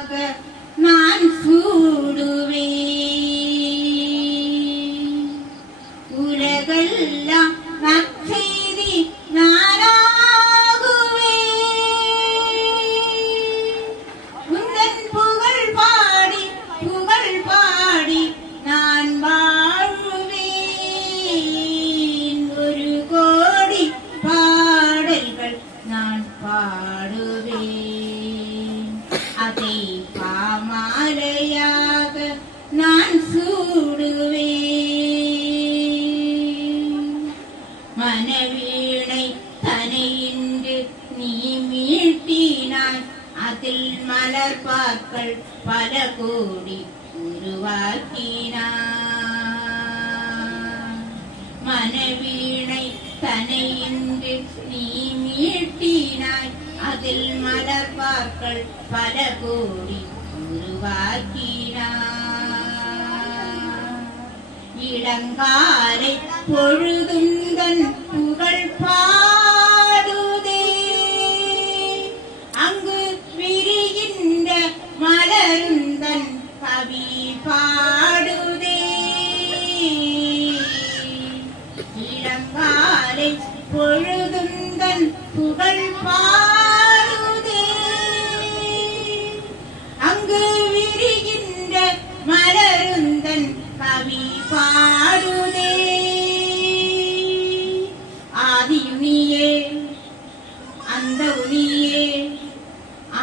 நான் சூடுவே உலகெல்லாம் நற்செய்தி நானாகுவே உந்தன் புகழ் பாடி நான் வாழ்வேன் ஒரு கோடி பாடல்கள் நான் பாடுவேன் அதை பாமாலையாக நான் சூடுவேன் மனவீணை தனையின்று நீ மீட்டினாய் அதில் மலர் பாக்கள் பல கோடி உருவாக்கினாய் மனவீணை தனையின்று நீ மீட்டினாய் அதில் மலர் பாக்கள் பல கோடி உருவாக்கினாய் இளங்காலை பொழுதுந்தன் புகழ் பாடுதே அங்கு விரிகின்ற மலருந்தன் கவி பாடுதே இளங்காலை பொழுதுந்தன் புகழ் பாடுதே அங்கு விரிகின்ற மலருந்தன் கவி பாடுதே ஆதியுனியே அந்த உனியே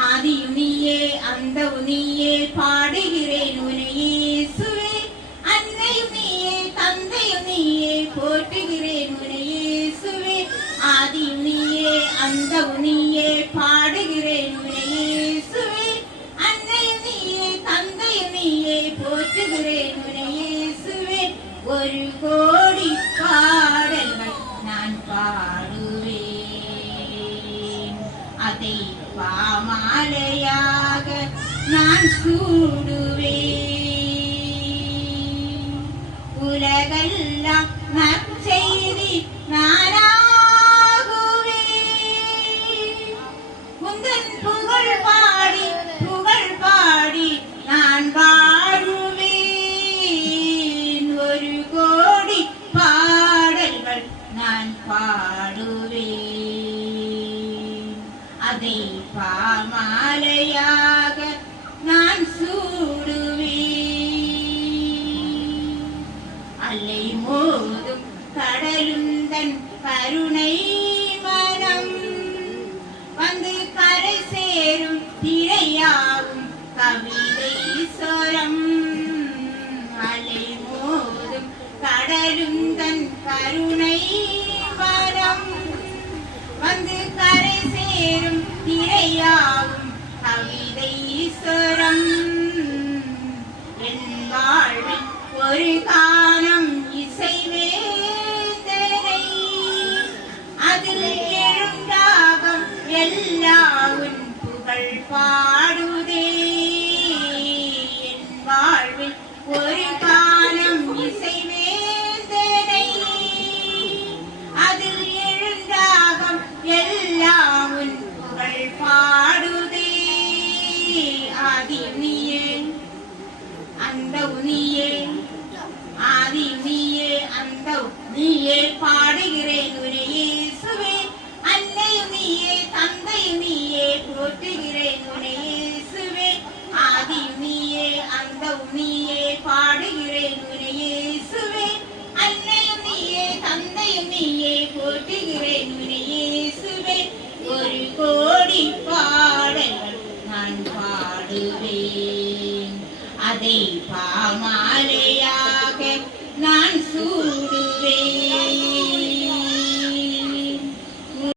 ஆதியுனியே அந்த உனியே பாடுகிறேன் உனையே சுவே அன்னையுனியே தந்தையுனியே போற்றுகிறேன் உனையே சுவே ஆதியுனியே அந்த உனியே பாடுகிறேன் உனையே சுவே அன்னையுனியே தந்தையுனியே போற்றுகிறேன் உனையே சுவே ஒரு கோடி பாடல்கள் நான் பாடுவேன் அதை பாமாலையாக நான் சூடுவேன் உலகெல்லாம் நற்செய்தி நானாகுவேன் உந்தன் புகழ் பாடி நான் வாழ்வேன் ஒரு கோடி பாடல்கள் நான் பாடுவேன் அதை பாமாலையாக நான் சூடுவேன் அல்லை மோதும் கடலுந்தன் கருணை மனம் வந்து கரை சேரும் திரையாகும் கவிதை சொரம் அலை மோதும் கடலுந்தன் கருணை மனம் வந்து கரை சேரும் திரையாகும் கவிதை சொரம் என் வாழ்வில் ஒரு காலம் இசைவேந்தனை அதில் எழுந்தாகம் எல்லாவும் புகழ் பாடுதே என் வாழ்வில் ஒரு காலம் இசைவேந்தனை அதில் எழுந்தாகம் எல்லாவும் புகழ் பாடுதே ஆதியுனியே அந்த உனியே ஆதியுனியே அந்த உனியே பாடுகிறேன் உனையே சுவே அன்னையுனியே தந்தையுனியே போற்றுகிறேன் உனையே சுவே ஆதியுனியே அந்த உனியே பாடுகிறேன் உனையே சுவே அன்னையுனியே தந்தையுனியே போற்றுகிறேன் உனையே சுவே ஒரு கோடி பாடல்கள் நான் பாடுவேன் அதை பாமாலையாக நான்